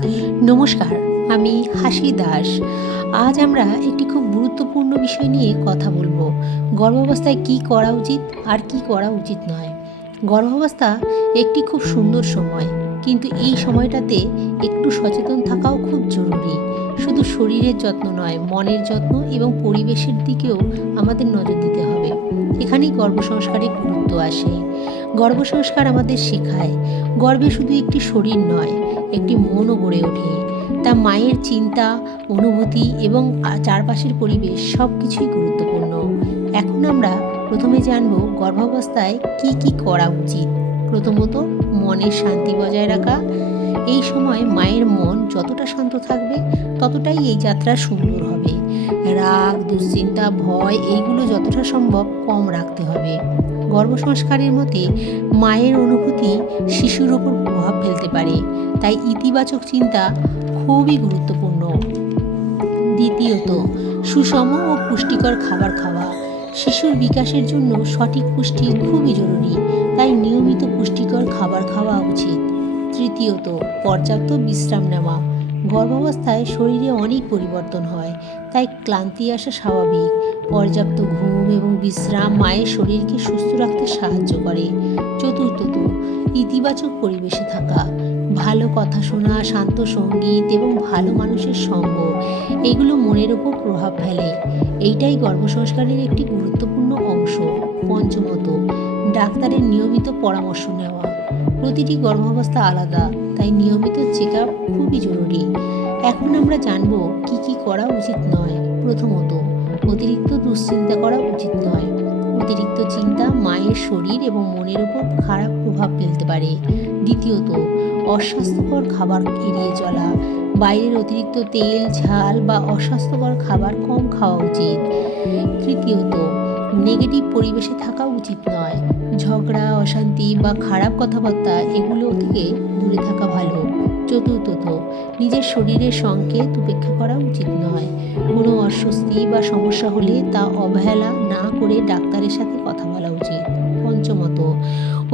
নমস্কার, আমি হাসি দাস। আজ আমরা একটি খুব গুরুত্বপূর্ণ বিষয় নিয়ে কথা বলবো। গর্ভাবস্থায় কি করা উচিত আর কি করা উচিত নয়। গর্ভাবস্থা একটি খুব সুন্দর সময়, কিন্তু এই সময়টাতে একটু সচেতন থাকাও খুব জরুরি। শুধু শরীরের যত্ন নয়, মনের যত্ন এবং পরিবেশের দিকেও আমাদের নজর দিতে হবে। এখানেই গর্ভসংস্কারের গুরুত্ব আসে। গর্ভসংস্কার আমাদের শেখায় গর্ভে শুধু একটি শরীর নয়, একটি মনও গড়ে ওঠে। তা মায়ের চিন্তা, অনুভূতি এবং চারপাশের পরিবেশ সব কিছুই গুরুত্বপূর্ণ। এখন আমরা প্রথমে জানব গর্ভাবস্থায় কি কি করা উচিত। প্রথমত, মনের শান্তি বজায় রাখা। এই সময় মায়ের মন যতটা শান্ত থাকবে ততটাই এই যাত্রা সুন্দর হবে। রাগ, দুশ্চিন্তা, ভয় এইগুলো যতটা সম্ভব কম রাখতে হবে। গর্ভসংস্কারের মতে মায়ের অনুভূতি শিশুর ওপর প্রভাব ফেলতে পারে, তাই ইতিবাচক চিন্তা খুবই গুরুত্বপূর্ণ। দ্বিতীয়ত, সুষম ও পুষ্টিকর খাবার খাওয়া। শিশুর বিকাশের জন্য সঠিক পুষ্টি খুবই জরুরি, তাই নিয়মিত পুষ্টিকর খাবার খাওয়া উচিত। তৃতীয়ত, পর্যাপ্ত বিশ্রাম নেওয়া। গর্ভাবস্থায় শরীরে অনেক পরিবর্তন হয়, তাই ক্লান্তি আসা স্বাভাবিক। পর্যাপ্ত ঘুম এবং বিশ্রাম মায়ের শরীরকে সুস্থ রাখতে সাহায্য করে। চতুর্থত, ইতিবাচক পরিবেশে থাকা। ভালো কথা শোনা, শান্ত সঙ্গীত এবং ভালো মানুষের সঙ্গ এগুলো মনের ওপর প্রভাব ফেলে। এইটাই গর্ভসংস্কারের একটি গুরুত্বপূর্ণ অংশ। পঞ্চমত, ডাক্তারের নিয়মিত পরামর্শ নেওয়া। প্রতিটি গর্ভাবস্থা আলাদা, তাই নিয়মিত চেক আপ খুবই জরুরি। এখন আমরা জানব কি কি করা উচিত নয়। প্রথমত, অতিরিক্ত দুশ্চিন্তা করা উচিত নয়। অতিরিক্ত চিন্তা মায়ের শরীর এবং মনের উপর খারাপ প্রভাব ফেলতে পারে। দ্বিতীয়ত, অস্বাস্থ্যকর খাবার এড়িয়ে চলা। বাইরের অতিরিক্ত তেল, ঝাল বা অস্বাস্থ্যকর খাবার কম খাওয়া উচিত। তৃতীয়ত, নেগেটিভ পরিবেশে থাকা উচিত নয়। ঝগড়া, অশান্তি বা খারাপ কথাবার্তা এগুলো থেকে দূরে থাকা ভালো। চতুর্থত, নিজের শরীরের সংকেত উপেক্ষা করা উচিত নয়। কোনো অস্বস্তি বা সমস্যা হলে তা অবহেলা না করে ডাক্তারের সাথে কথা বলা উচিত। পঞ্চমত,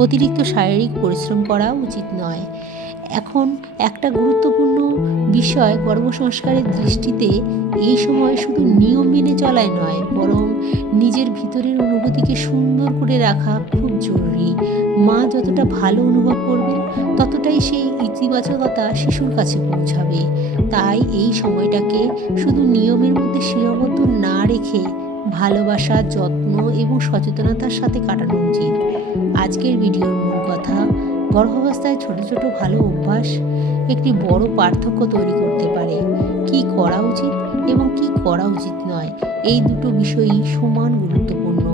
অতিরিক্ত শারীরিক পরিশ্রম করা উচিত নয়। এখন একটা গুরুত্বপূর্ণ বিষয় গর্ভসংস্কারের দৃষ্টিতে এই সময় শুধু নিয়ম মেনে চলায় নয়, বরং নিজের ভিতরের অনুভূতিকে সুন্দর করে রাখা খুব জরুরি। মা যতটা ভালো অনুভব করবেন ততটাই সেই ইতিবাচকতা শিশুর কাছে পৌঁছাবে। তাই এই সময়টাকে শুধু নিয়মের মধ্যে সীমাবদ্ধ না রেখে ভালোবাসা, যত্ন এবং সচেতনতার সাথে কাটানো উচিত। আজকের ভিডিওর মূল কথা, গর্ভাবস্থায় ছোট ছোট ভালো অভ্যাস একটি বড় পার্থক্য তৈরি করতে পারে। কি করা উচিত এবং কি করা উচিত নয়, এই দুটো বিষয়ই সমান গুরুত্বপূর্ণ।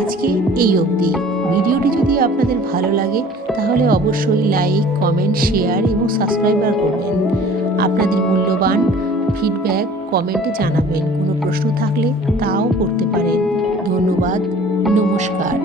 আজকে এই অবধি। ভিডিওটি যদি আপনাদের ভালো লাগে তাহলে অবশ্যই লাইক, কমেন্ট, শেয়ার এবং সাবস্ক্রাইবার করবেন। আপনাদের মূল্যবান ফিডব্যাক কমেন্টে জানাবেন। কোনো প্রশ্ন থাকলে তাও করতে পারেন। ধন্যবাদ। নমস্কার।